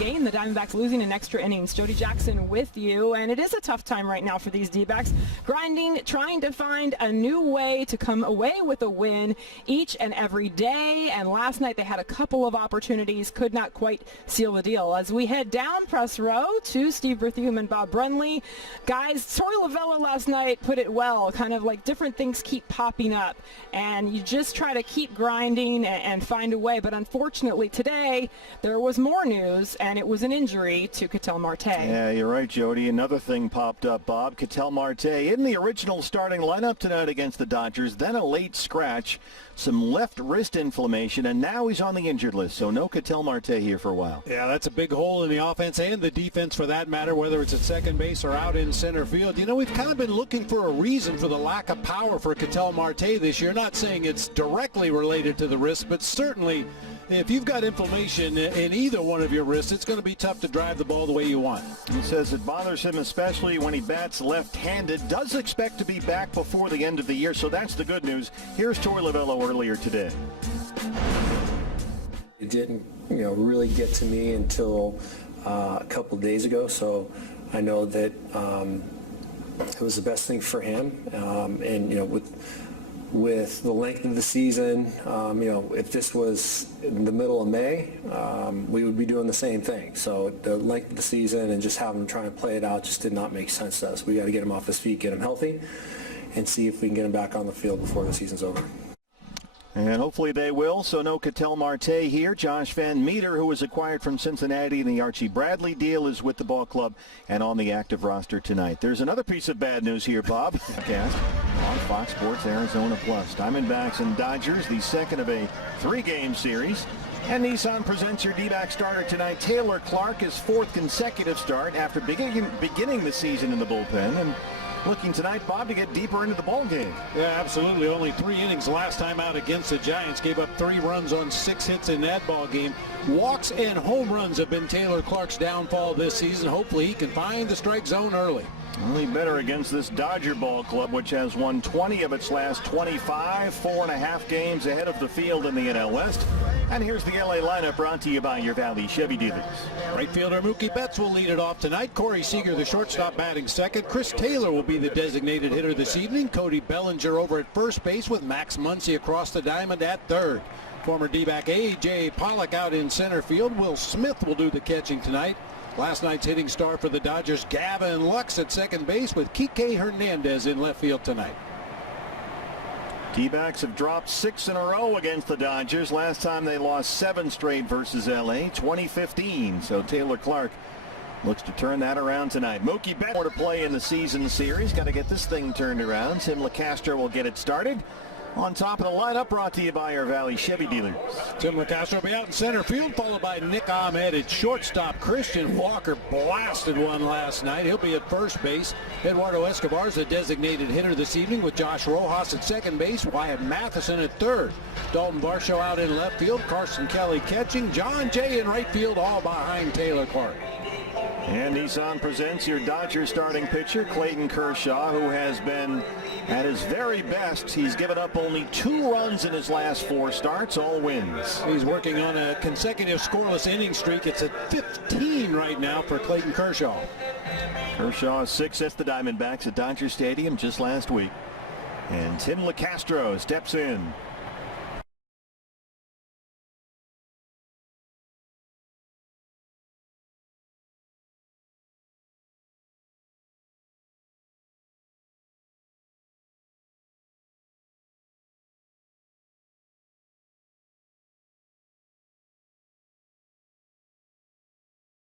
game. The Diamondbacks losing in extra innings. Jody Jackson with you, and it is a tough time right now for these D-backs. Grinding, trying to find a new way to come away with a win each and every day, and last night they had a couple of opportunities, could not quite seal the deal. As we head down press row to Steve Berthiaume and Bob Brunley, guys, Torey Lovullo last night put it well, kind of like different things keep popping up, and you just try to keep grinding and find a way, but unfortunately today there was more news, and it was an injury to Ketel Marte. Yeah, you're right, Jody. Another thing popped up, Bob. Ketel Marte in the original starting lineup tonight against the Dodgers, then a late scratch, some left wrist inflammation, and now he's on the injured list, so no Ketel Marte here for a while. Yeah, that's a big hole in the offense and the defense for that matter, whether it's at second base or out in center field. You know, we've kind of been looking for a reason for the lack of power for Ketel Marte this year. Not saying it's directly related to the wrist, but certainly if you've got inflammation in either one of your wrists, it's going to be tough to drive the ball the way you want. He says it bothers him especially when he bats left-handed. Does expect to be back before the end of the year, so that's the good news. Here's Torey Lovullo earlier today. It didn't, really get to me until a couple of days ago, so I know that it was the best thing for him, and with the length of the season, if this was in the middle of May, we would be doing the same thing. So the length of the season and just having him try and play it out just did not make sense to us. We got to get him off his feet, get him healthy, and see if we can get him back on the field before the season's over. And hopefully they will. So no Ketel Marte here. Josh Van Meter, who was acquired from Cincinnati in the Archie Bradley deal, is with the ball club and on the active roster tonight. There's another piece of bad news here, Bob. Cast on Fox Sports Arizona Plus. Diamondbacks and Dodgers, the second of a 3-game series. And Nissan presents your D-back starter tonight. Taylor Clark, his 4th consecutive start after beginning the season in the bullpen. And looking tonight, Bob, to get deeper into the ball game. Yeah, absolutely. Only 3 innings last time out against the Giants. Gave up 3 runs on 6 hits in that ball game. Walks and home runs have been Taylor Clark's downfall this season. Hopefully he can find the strike zone early. Only better against this Dodger ball club, which has won 20 of its last 25, 4.5 games ahead of the field in the NL West. And here's the LA lineup brought to you by your Valley Chevy dealers. Right fielder Mookie Betts will lead it off tonight. Corey Seager, the shortstop, batting second. Chris Taylor will be the designated hitter this evening. Cody Bellinger over at first base with Max Muncy across the diamond at third. Former D-back A.J. Pollock out in center field. Will Smith will do the catching tonight. Last night's hitting star for the Dodgers, Gavin Lux at second base with Kike Hernandez in left field tonight. D-backs have dropped 6 in a row against the Dodgers. Last time they lost 7 straight versus LA, 2015. So Taylor Clark looks to turn that around tonight. Mookie Betts more to play in the season series. Got to get this thing turned around. Tim LeCastro will get it started. On top of the lineup, brought to you by our Valley Chevy dealers. Tim LeCastro will be out in center field, followed by Nick Ahmed at shortstop. Christian Walker blasted one last night. He'll be at first base. Eduardo Escobar is the designated hitter this evening with Josh Rojas at second base. Wyatt Matheson at third. Dalton Varsho out in left field. Carson Kelly catching. John Jay in right field, all behind Taylor Clark. And Nissan presents your Dodgers starting pitcher, Clayton Kershaw, who has been at his very best. He's given up only 2 runs in his last 4 starts, all wins. He's working on a consecutive scoreless inning streak. It's at 15 right now for Clayton Kershaw. Kershaw 6 at the Diamondbacks at Dodger Stadium just last week. And Tim LeCastro steps in.